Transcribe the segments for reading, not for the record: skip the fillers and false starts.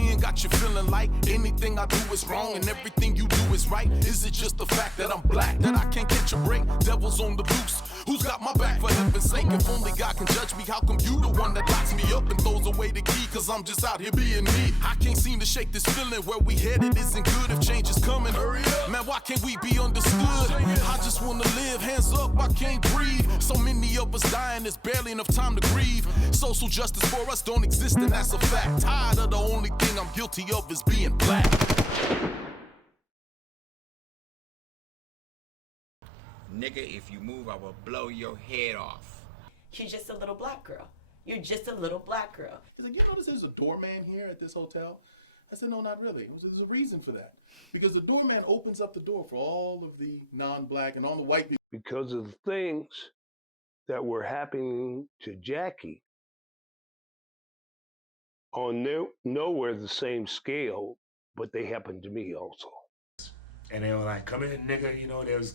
again, got you feeling like anything I do is wrong and everything you do is right? Is it just the fact that I'm black, that I can't catch a break? Devil's on the loose, who's got my back, for heaven's sake? If only God can judge me, how come you the one that locks me up and throws away the key? Cause I'm just out here being me. I can't seem to shake this feeling, where we headed isn't good if change is coming. Hurry up, man, why can't we be understood? I just wanna live, hands up, I can't breathe. So many of us dying, there's barely enough time to grieve. Social justice for us don't exist, and that's a fact. Tired of the only thing I'm guilty of is being black. Nigga, if you move, I will blow your head off. You're just a little black girl. You're just a little black girl. He's like, you notice there's a doorman here at this hotel? I said, no, not really. There's a reason for that. Because the doorman opens up the door for all of the non-black and all the white people. Because of the things that were happening to Jackie on nowhere the same scale, but they happened to me also. And they were like, come in, nigga, you know, they was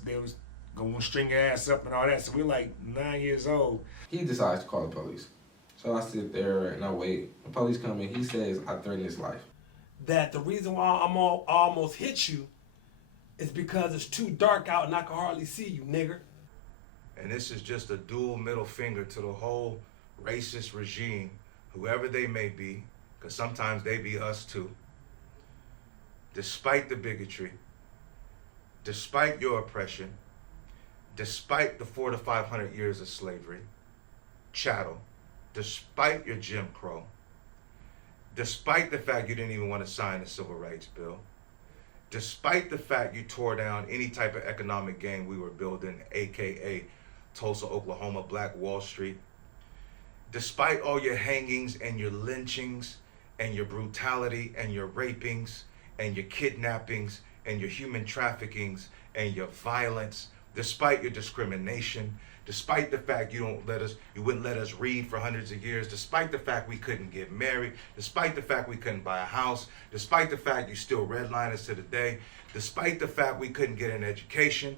gonna string your ass up and all that. So we're like 9 years old. He decides to call the police. So I sit there and I wait. The police come in, he says, I threatened his life. That the reason why I almost hit you is because it's too dark out and I can hardly see you, nigger. And this is just a dual middle finger to the whole racist regime, whoever they may be, because sometimes they be us too. Despite the bigotry, despite your oppression, despite the 400 to 500 years of slavery, chattel, despite your Jim Crow, despite the fact you didn't even want to sign the Civil Rights Bill, despite the fact you tore down any type of economic gain we were building, AKA Tulsa, Oklahoma, Black Wall Street, despite all your hangings and your lynchings and your brutality and your rapings and your kidnappings and your human traffickings and your violence, despite your discrimination, despite the fact you wouldn't let us read for hundreds of years, despite the fact we couldn't get married, despite the fact we couldn't buy a house, despite the fact you still redline us to the day, despite the fact we couldn't get an education,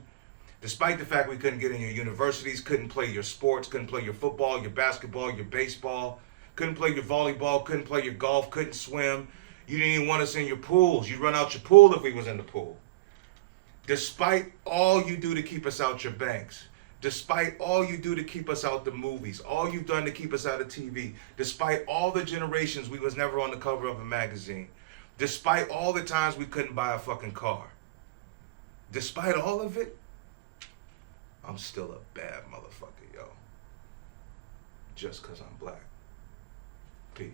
despite the fact we couldn't get in your universities, couldn't play your sports, couldn't play your football, your basketball, your baseball, couldn't play your volleyball, couldn't play your golf, couldn't swim. You didn't even want us in your pools. You'd run out your pool if we was in the pool. Despite all you do to keep us out your banks, despite all you do to keep us out the movies, all you've done to keep us out of TV, despite all the generations we was never on the cover of a magazine, despite all the times we couldn't buy a fucking car, despite all of it, I'm still a bad motherfucker, yo. Just 'cause I'm black. Peace.